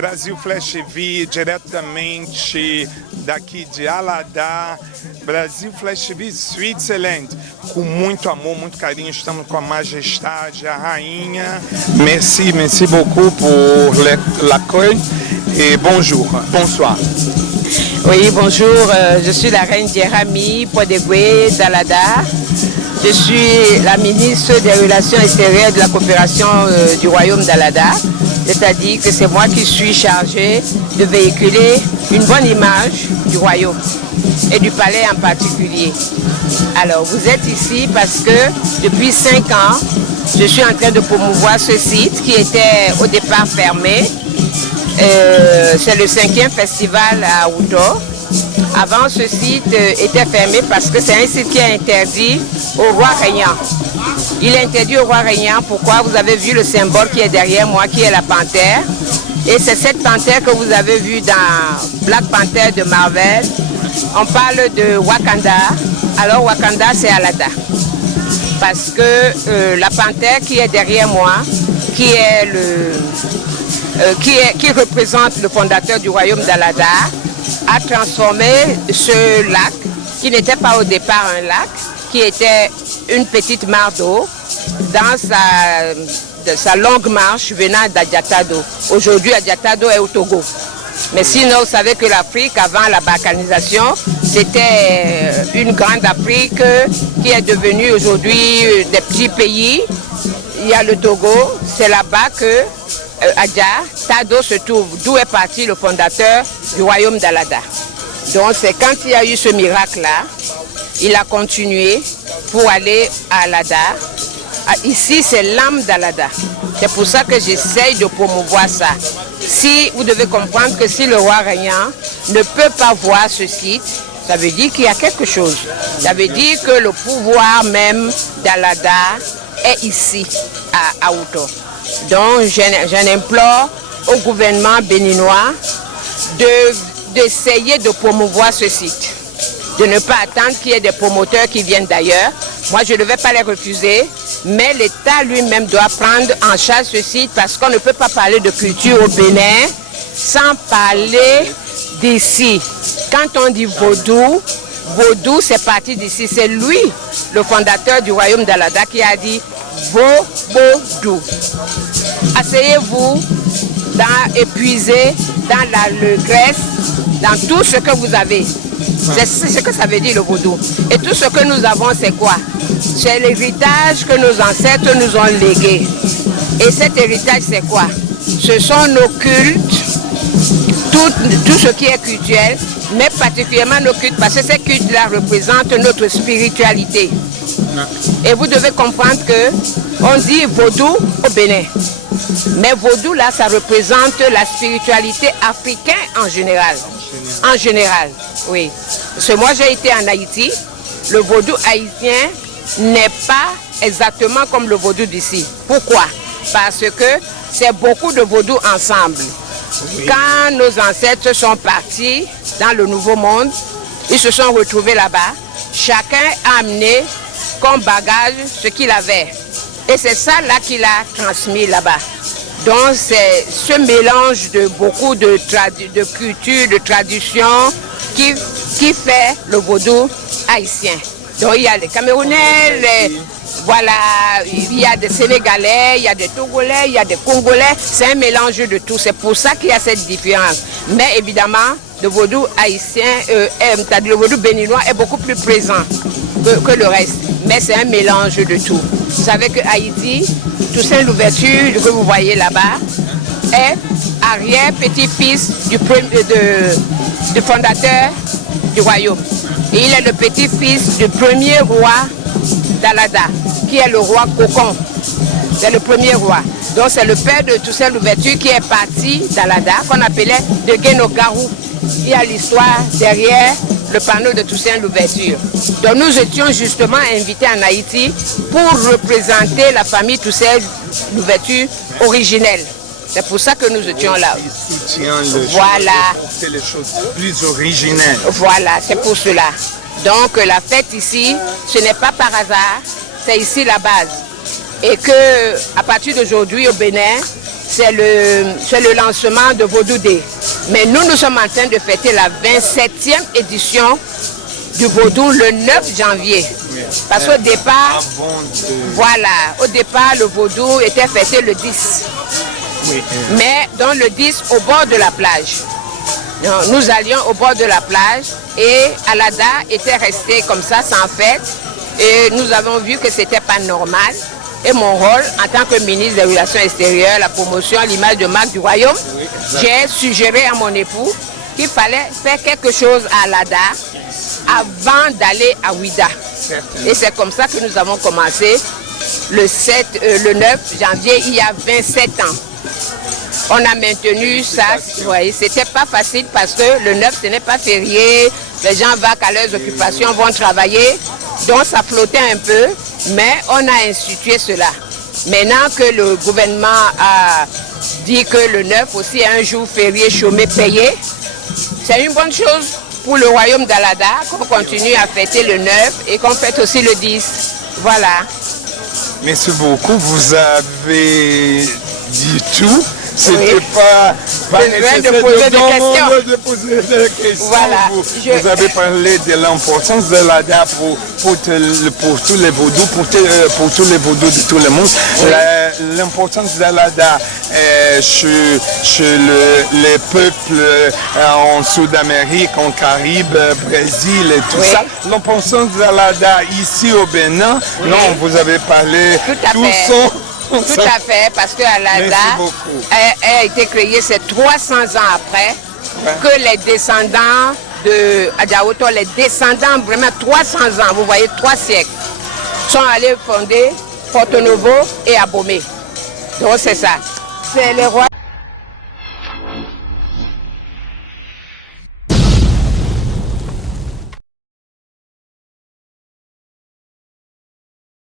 Brasil Flash TV, diretamente daqui de Alada. Brasil Flash TV, Switzerland. Com muito amor, muito carinho, estamos com a majestade, a rainha. Merci, merci beaucoup pour l'accueil et bonjour, bonsoir. Oui, bonjour, je suis la reine Djerami Podegwe d'Alada. Je suis la ministre des Relations extérieures et de la coopération du royaume d'Alada. C'est-à-dire que c'est moi qui suis chargée de véhiculer une bonne image du royaume et du palais en particulier. Alors, vous êtes ici parce que depuis 5 ans, je suis en train de promouvoir ce site qui était au départ fermé. C'est le 5e festival à Outo. Avant, ce site était fermé parce que c'est un site qui est interdit au roi régnant. Il est interdit au roi régnant. Pourquoi? Vous avez vu le symbole qui est derrière moi, qui est la panthère. Et c'est cette panthère que vous avez vue dans Black Panther de Marvel. On parle de Wakanda. Alors Wakanda, c'est Alada. Parce que la panthère qui est derrière moi, qui représente le fondateur du royaume d'Alada, a transformé ce lac, qui n'était pas au départ un lac, qui était une petite mare d'eau, dans sa longue marche venant d'Adjatado. Aujourd'hui, Adjatado est au Togo. Mais sinon, vous savez que l'Afrique, avant la balkanisation, c'était une grande Afrique qui est devenue aujourd'hui des petits pays. Il y a le Togo, c'est là-bas que Adjatado se trouve, d'où est parti le fondateur du royaume d'Alada. Donc c'est quand il y a eu ce miracle-là, il a continué pour aller à Alada. Ici, c'est l'âme d'Alada. C'est pour ça que j'essaye de promouvoir ça. Si vous devez comprendre que si le roi régnant ne peut pas voir ce site, ça veut dire qu'il y a quelque chose. Ça veut dire que le pouvoir même d'Alada est ici, à Outo. Donc, j'en implore au gouvernement béninois d'essayer de promouvoir ce site. De ne pas attendre qu'il y ait des promoteurs qui viennent d'ailleurs. Moi, je ne vais pas les refuser, mais l'État lui-même doit prendre en charge ce site parce qu'on ne peut pas parler de culture au Bénin sans parler d'ici. Quand on dit vaudou, vaudou c'est parti d'ici. C'est lui, le fondateur du royaume d'Alada, qui a dit vaudou. Asseyez-vous, épuisez dans la graisse, dans tout ce que vous avez. C'est ce que ça veut dire le vaudou. Et tout ce que nous avons, c'est quoi? C'est l'héritage que nos ancêtres nous ont légué. Et cet héritage, c'est quoi? Ce sont nos cultes, tout ce qui est cultuel, mais particulièrement nos cultes, parce que ces cultes-là représentent notre spiritualité. Et vous devez comprendre que on dit vaudou au Bénin. Mais vaudou, là, ça représente la spiritualité africaine en général. En général, oui. Parce que moi, j'ai été en Haïti. Le vaudou haïtien n'est pas exactement comme le vaudou d'ici. Pourquoi? Parce que c'est beaucoup de vaudou ensemble. Oui. Quand nos ancêtres sont partis dans le Nouveau Monde, ils se sont retrouvés là-bas. Chacun a amené comme bagage ce qu'il avait. Et c'est ça là qu'il a transmis là-bas. Donc c'est ce mélange de beaucoup de cultures, de traditions qui fait le vaudou haïtien. Donc il y a les Camerounais, voilà, il y a des Sénégalais, il y a des Togolais, il y a des Congolais. C'est un mélange de tout. C'est pour ça qu'il y a cette différence. Mais évidemment, le vaudou haïtien, le vaudou béninois est beaucoup plus présent que le reste. Mais c'est un mélange de tout. Vous savez que Haïti, Toussaint Louverture, que vous voyez là-bas, est arrière-petit-fils du fondateur du royaume. Et il est le petit-fils du premier roi d'Alada, qui est le roi Cocon. C'est le premier roi. Donc c'est le père de Toussaint Louverture qui est parti d'Alada, qu'on appelait de Guénogarou. Il y a l'histoire derrière le panneau de Toussaint Louverture. Donc nous étions justement invités en Haïti pour représenter la famille Toussaint Louverture originelle. C'est pour ça que nous étions là. Voilà. C'est les choses plus originelles. Voilà, c'est pour cela. Donc la fête ici, ce n'est pas par hasard, c'est ici la base. Et que à partir d'aujourd'hui au Bénin, c'est le lancement de Vaudou Day. Mais nous sommes en train de fêter la 27e édition du Vaudou le 9 janvier. Oui. Parce qu'au départ, voilà, au départ, le Vaudou était fêté le 10. Oui. Mais dans le 10, au bord de la plage. Nous allions au bord de la plage et Alada était resté comme ça, sans fête. Et nous avons vu que ce n'était pas normal. Et mon rôle, en tant que ministre des Relations extérieures, la promotion, l'image de marque du royaume, j'ai suggéré à mon époux qu'il fallait faire quelque chose à Alada avant d'aller à Ouida. Et c'est comme ça que nous avons commencé le 9 janvier, il y a 27 ans. On a maintenu ça, ouais, c'était pas facile parce que le 9 ce n'est pas férié, les gens vont à leurs occupations, vont travailler, donc ça flottait un peu, mais on a institué cela. Maintenant que le gouvernement a dit que le 9 aussi est un jour férié, chômé, payé, c'est une bonne chose pour le royaume d'Alada qu'on continue à fêter le 9 et qu'on fête aussi le 10. Voilà. Merci beaucoup, vous avez dit tout. C'était pas nécessaire de poser des questions. Voilà. Vous avez parlé de l'importance de l'ADA pour tous les vaudous, pour tous les vaudous de tout le monde. Oui. L'importance de l'ADA chez les peuples en Sud-Amérique, en Caraïbes, Brésil et tout ça. L'importance de l'ADA ici au Bénin, oui. Non, vous avez parlé tout ça. Tout à fait, parce que Alada a été créée, c'est 300 ans après que les descendants de Adjaoto, les descendants, vraiment 300 ans, vous voyez, 3 siècles, sont allés fonder Porto Novo et Abomey. Donc c'est ça. C'est les rois